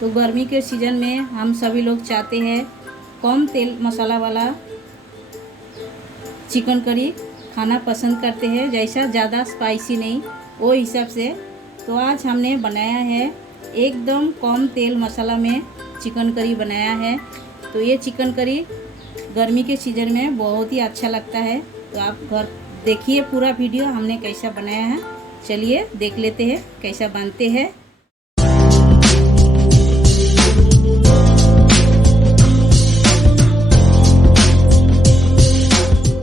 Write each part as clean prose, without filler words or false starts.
तो गर्मी के सीज़न में हम सभी लोग चाहते हैं कम तेल मसाला वाला चिकन करी खाना पसंद करते हैं, जैसा ज़्यादा स्पाइसी नहीं वो हिसाब से। तो आज हमने बनाया है एकदम कम तेल मसाला में चिकन करी बनाया है। तो ये चिकन करी गर्मी के सीज़न में बहुत ही अच्छा लगता है। तो आप घर देखिए पूरा वीडियो हमने कैसा बनाया है। चलिए देख लेते हैं कैसा बनते हैं।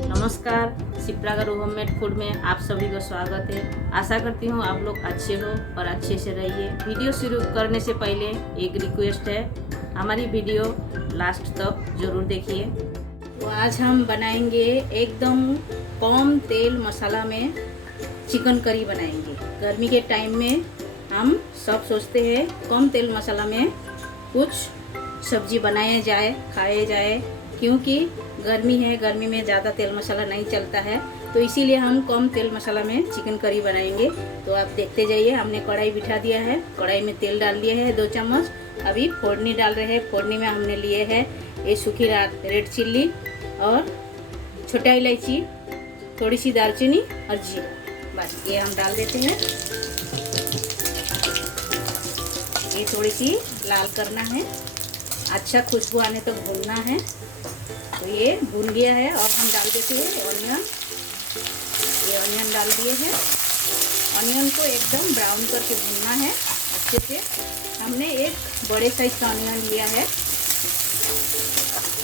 नमस्कार, शिप्रागर होममेड फूड में आप सभी को स्वागत है। आशा करती हूँ आप लोग अच्छे हो और अच्छे से रहिए। वीडियो शुरू करने से पहले एक रिक्वेस्ट है, हमारी वीडियो लास्ट तक ज़रूर देखिए। तो आज हम बनाएंगे एकदम कम तेल मसाला में चिकन करी बनाएंगे। गर्मी के टाइम में हम सब सोचते हैं कम तेल मसाला में कुछ सब्जी बनाया जाए, खाया जाए, क्योंकि गर्मी है, गर्मी में ज़्यादा तेल मसाला नहीं चलता है। तो इसीलिए हम कम तेल मसाला में चिकन करी बनाएंगे। तो आप देखते जाइए। हमने कढ़ाई बिठा दिया है, कढ़ाई में तेल डाल दिया है 2 चम्मच। अभी फोड़नी डाल रहे हैं। फोड़नी में हमने लिए है ये सूखी रेड चिल्ली और छोटा इलायची, थोड़ी सी दालचीनी और जीरा, बस ये हम डाल देते हैं। ये थोड़ी सी लाल करना है, अच्छा खुशबू आने तक भूनना है। तो ये भून गया है और हम डाल देते हैं ऑनियन। ये ऑनियन डाल दिए हैं। ऑनियन को एकदम ब्राउन करके भूनना है अच्छे से। हमने एक बड़े साइज का ऑनियन लिया है,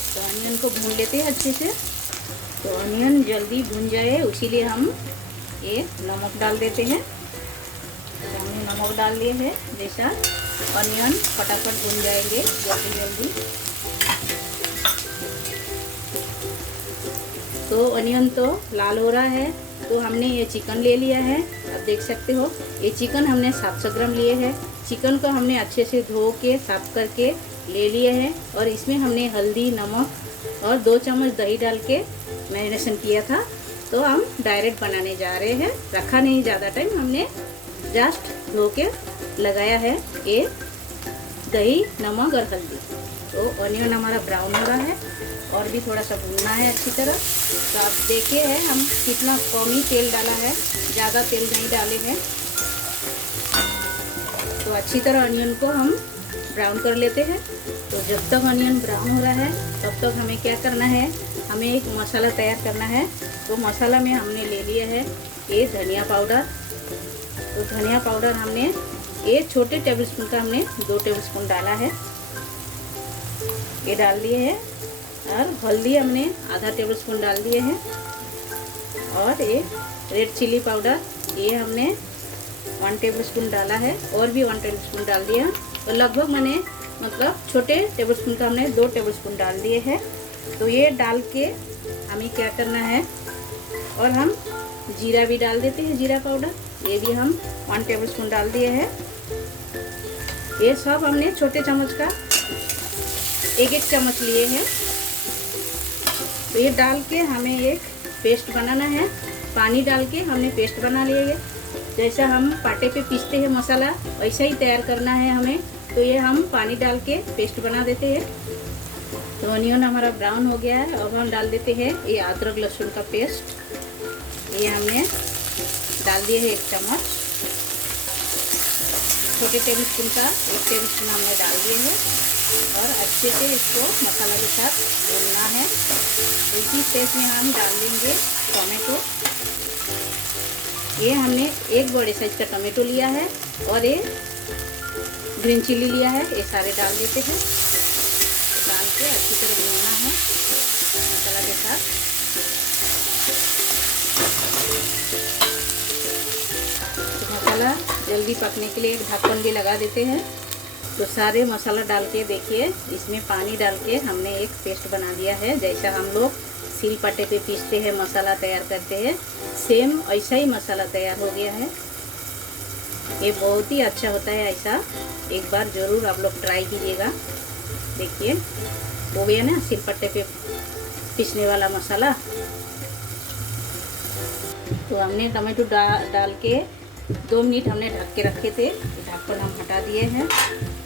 तो ऑनियन को भून लेते हैं अच्छे से। तो ऑनियन जल्दी भून जाए इसीलिए हम ये नमक डाल देते हैं। तो हमने नमक डाल दिए हैं, जैसा ऑनियन फटाफट भून जाएंगे जल्दी जल्दी। तो ऑनियन तो लाल हो रहा है। तो हमने ये चिकन ले लिया है, आप देख सकते हो। ये चिकन हमने 700 ग्राम लिए हैं। चिकन को हमने अच्छे से धो के साफ करके ले लिए हैं और इसमें हमने हल्दी, नमक और 2 चम्मच दही डाल के मैरिनेशन किया था। तो हम डायरेक्ट बनाने जा रहे हैं, रखा नहीं ज़्यादा टाइम, हमने जस्ट धो के लगाया है ये दही, नमक और हल्दी। तो ऑनियन हमारा ब्राउन हो रहा है और भी थोड़ा सा भूनना है अच्छी तरह। तो आप देखिए है हम कितना कम ही तेल डाला है, ज़्यादा तेल नहीं डाले हैं। तो अच्छी तरह ऑनियन को हम ब्राउन कर लेते हैं। तो जब तक ऑनियन ब्राउन हो रहा है तब तक हमें क्या करना है, हमें एक मसाला तैयार करना है। तो मसाला में हमने ले लिया है ये धनिया पाउडर। तो धनिया पाउडर हमने ये छोटे टेबलस्पून का हमने 2 टेबलस्पून डाला है, ये डाल दिए हैं। और हल्दी हमने आधा टेबलस्पून डाल दिए हैं। और ये रेड चिल्ली पाउडर ये हमने 1 टेबलस्पून डाला है और भी 1 टेबलस्पून डाल दिया। तो लगभग मैंने मतलब छोटे टेबलस्पून का हमने 2 टेबलस्पून डाल दिए हैं। तो ये डाल के हमें क्या करना है, और हम जीरा भी डाल देते हैं, जीरा पाउडर ये भी हम 1 टेबलस्पून डाल दिए हैं। ये सब हमने छोटे चम्मच का 1-1 चम्मच लिए हैं। तो ये डाल के हमें एक पेस्ट बनाना है। पानी डाल के हमने पेस्ट बना लिया है। जैसा हम पाटे पे पीसते हैं मसाला वैसा ही तैयार करना है हमें। तो ये हम पानी डाल के पेस्ट बना देते हैं। तो ऑनियन हमारा ब्राउन हो गया है। अब हम डाल देते हैं ये अदरक लहसुन का पेस्ट। ये हमने डाल दिए है 1 चम्मच, छोटे टेबलस्पून का 1 टेबलस्पून हमने डाल दिए हैं। और अच्छे से इसको मसाला के साथ भूनना है। इसी स्टेज में हम डाल देंगे टमाटो। ये हमने एक बड़े साइज का टमाटो लिया है और ये ग्रीन चिल्ली लिया है, ये सारे डाल देते हैं। डाल के अच्छी तरह भूनना है मसाला के साथ। तो मसाला जल्दी पकने के लिए एक ढक्कन भी लगा देते हैं। तो सारे मसाला डाल के देखिए, इसमें पानी डाल के हमने एक पेस्ट बना दिया है। जैसा हम लोग सिल पट्टे पे पीसते हैं, मसाला तैयार करते हैं, सेम ऐसा ही मसाला तैयार हो गया है। ये बहुत ही अच्छा होता है ऐसा, एक बार ज़रूर आप लोग ट्राई कीजिएगा। देखिए हो गया ना सिल पट्टे पे पीसने वाला मसाला। तो हमने टमाटो डाल के 2 मिनट हमने ढक के रखे थे। ढक्कन हम हटा दिए हैं।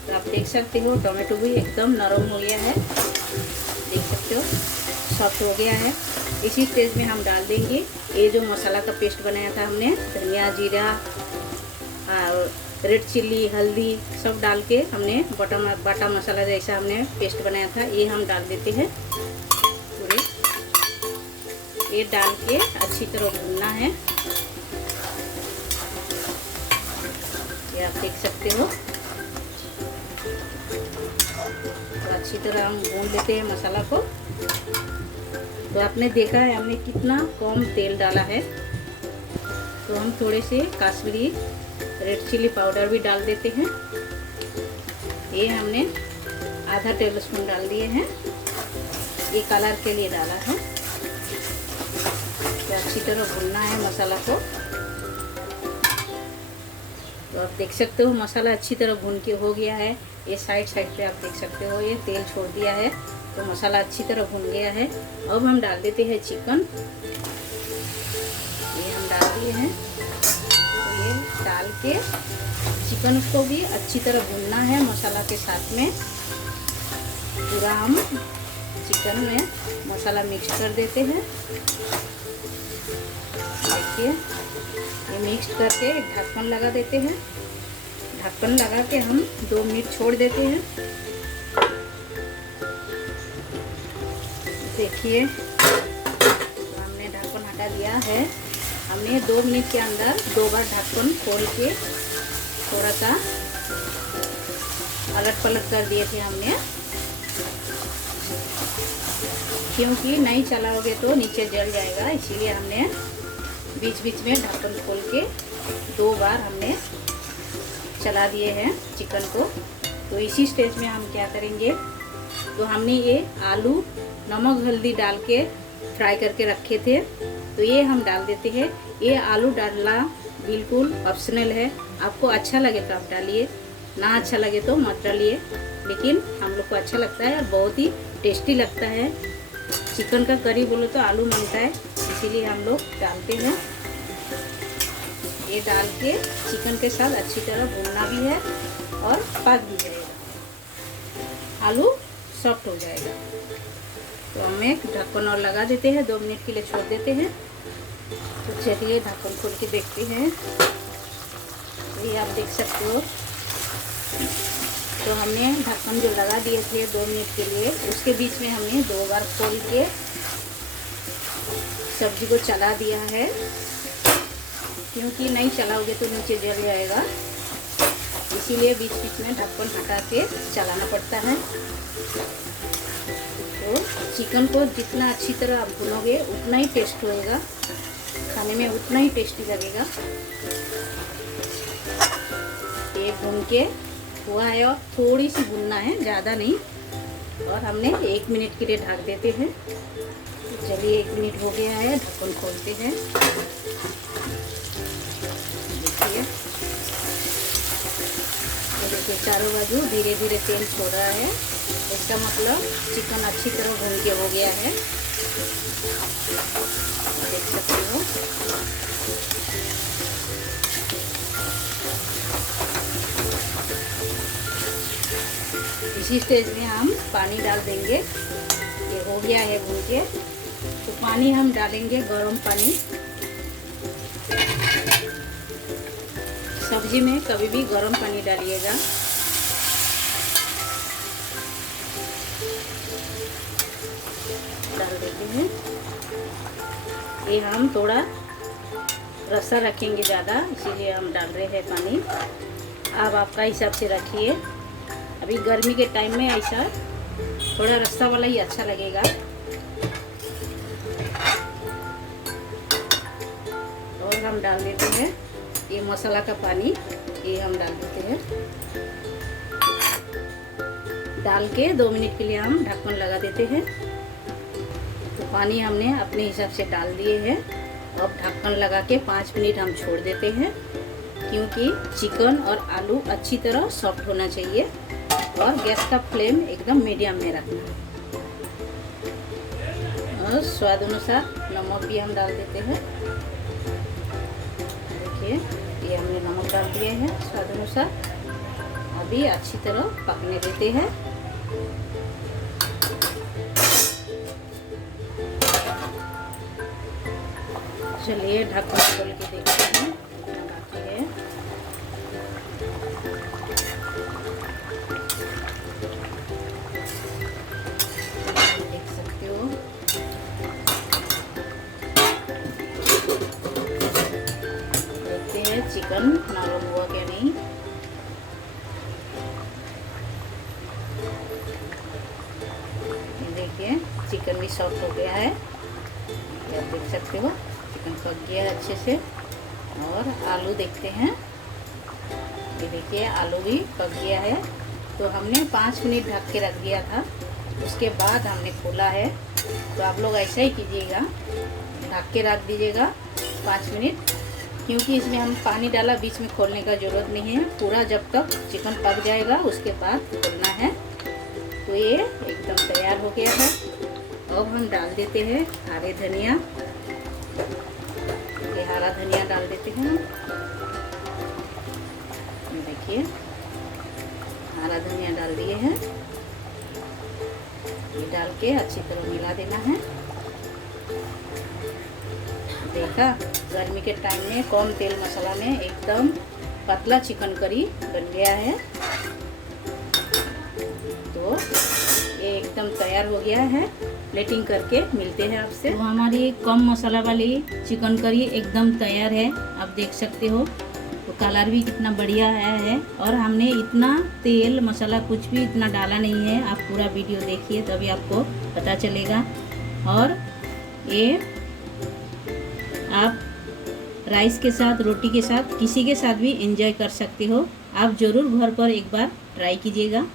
तो आप देख सकते हो टोमेटो भी एकदम नरम हो गया है, देख सकते हो सॉफ्ट हो गया है। इसी स्टेज में हम डाल देंगे ये जो मसाला का पेस्ट बनाया था हमने, धनिया, जीरा और रेड चिल्ली, हल्दी सब डाल के हमने बाटा मसाला जैसा हमने पेस्ट बनाया था, ये हम डाल देते हैं पूरे। ये डाल के अच्छी तरह भूनना है, ये आप देख सकते हो। तो अच्छी तरह हम भून लेते हैं मसाला को। तो आपने देखा है हमने कितना कम तेल डाला है। तो हम थोड़े से कश्मीरी रेड चिली पाउडर भी डाल देते हैं, ये हमने आधा टेबलस्पून डाल दिए हैं, ये कलर के लिए डाला है। तो अच्छी तरह भूनना है मसाला को। तो आप देख सकते हो मसाला अच्छी तरह भून के हो गया है। ये साइड पे आप देख सकते हो ये तेल छोड़ दिया है, तो मसाला अच्छी तरह भून गया है। अब हम डाल देते हैं चिकन, ये हम डाल दिए हैं। तो ये डाल के चिकन को भी अच्छी तरह भूनना है मसाला के साथ में। पूरा हम चिकन में मसाला मिक्स कर देते हैं। देखिए ये मिक्स करके ढक्कन लगा देते हैं। ढक्कन लगा के हम 2 मिनट छोड़ देते हैं। देखिए हमने ढक्कन हटा दिया है। हमने 2 मिनट के अंदर 2 बार ढक्कन खोल के थोड़ा सा अलट पलट कर दिए थे हमने, क्योंकि नहीं चलाओगे तो नीचे जल जाएगा, इसीलिए हमने बीच बीच में ढक्कन खोल के 2 बार हमने चला दिए हैं चिकन को। तो इसी स्टेज में हम क्या करेंगे, तो हमने ये आलू नमक हल्दी डाल के फ्राई करके रखे थे, तो ये हम डाल देते हैं। ये आलू डालना बिल्कुल ऑप्शनल है, आपको अच्छा लगे तो आप डालिए, ना अच्छा लगे तो मत डालिए, लेकिन हम लोग को अच्छा लगता है और बहुत ही टेस्टी लगता है। चिकन का करी बोलो तो आलू मांगता है, इसीलिए हम लोग डालते हैं। ये डाल के चिकन के साथ अच्छी तरह भूनना भी है और पक भी जाएगा, आलू सॉफ्ट हो जाएगा। तो हम एक ढक्कन और लगा देते हैं, 2 मिनट के लिए छोड़ देते हैं। तो चलिए ढक्कन खोल के देखते हैं। तो ये आप देख सकते हो, तो हमने ढक्कन जो लगा दिए थे 2 मिनट के लिए, उसके बीच में हमने 2 बार खोल के सब्जी को चला दिया है, क्योंकि नहीं चलाओगे तो नीचे जल जाएगा, इसीलिए बीच बीच में ढक्कन हटा के चलाना पड़ता है। तो चिकन को जितना अच्छी तरह आप भुनोगे उतना ही टेस्ट होएगा, खाने में उतना ही टेस्टी लगेगा। ये भून के हुआ है और थोड़ी सी भुनना है, ज़्यादा नहीं। और हमने 1 मिनट के लिए ढक देते हैं। तो चलिए 1 मिनट हो गया है, ढक्कन खोलते हैं। देखिए चारों बाजू धीरे धीरे तेल छोड़ रहा है, इसका मतलब चिकन अच्छी तरह भून के हो गया है, देख सकते हो। इसी स्टेज में हम पानी डाल देंगे। ये हो गया है भून के, तो पानी हम डालेंगे गर्म पानी। सब्जी में कभी भी गर्म पानी डालिएगा। डाल देते हैं। ये हम थोड़ा रसा रखेंगे ज़्यादा, इसीलिए हम डाल रहे हैं पानी। आप आपका हिसाब से रखिए। अभी गर्मी के टाइम में ऐसा थोड़ा रस्सा वाला ही अच्छा लगेगा। और हम डाल देते हैं ये मसाला का पानी, ये हम डाल देते हैं। डाल के 2 मिनट के लिए हम ढक्कन लगा देते हैं। तो पानी हमने अपने हिसाब से डाल दिए हैं। अब ढक्कन लगा के 5 मिनट हम छोड़ देते हैं, क्योंकि चिकन और आलू अच्छी तरह सॉफ्ट होना चाहिए। और गैस का फ्लेम एकदम मीडियम में रखना। और स्वाद अनुसार नमक भी हम डाल देते हैं। देखिए ये हमने नमक डाल दिए हैं स्वाद अनुसार। और अभी अच्छी तरह पकने देते हैं। चलिए ढक्कन खोल के देखते हैं बाकी है। देख सकते हो देखते हैं चिकन नरम हुआ क्या नहीं। देखिए चिकन भी सॉफ्ट हो गया है, आप देख सकते हो चिकन पक गया है अच्छे से। और आलू देखते हैं, ये देखिए आलू भी पक गया है। तो हमने 5 मिनट ढक के रख दिया था, उसके बाद हमने खोला है। तो आप लोग ऐसा ही कीजिएगा, ढक के रख दीजिएगा 5 मिनट, क्योंकि इसमें हम पानी डाला, बीच में खोलने का ज़रूरत नहीं है। पूरा जब तक चिकन पक जाएगा उसके बाद खोलना है। तो ये एकदम तैयार हो गया है। अब हम डाल देते हैं हरे धनिया, ये हरा धनिया डाल देते हैं। देखिए हरा धनिया डाल दिए हैं, ये डाल के अच्छी तरह मिला देना है। देखा गर्मी के टाइम में कम तेल मसाला में एकदम पतला चिकन करी बन गया है। तो ये एकदम तैयार हो गया है। प्लेटिंग करके मिलते हैं आपसे। तो हमारी कम मसाला वाली चिकन करी एकदम तैयार है, आप देख सकते हो। तो कलर भी कितना बढ़िया आया है, और हमने इतना तेल मसाला कुछ भी इतना डाला नहीं है। आप पूरा वीडियो देखिए तभी आपको पता चलेगा। और ये आप राइस के साथ, रोटी के साथ, किसी के साथ भी एंजॉय कर सकते हो। आप ज़रूर घर पर एक बार ट्राई कीजिएगा।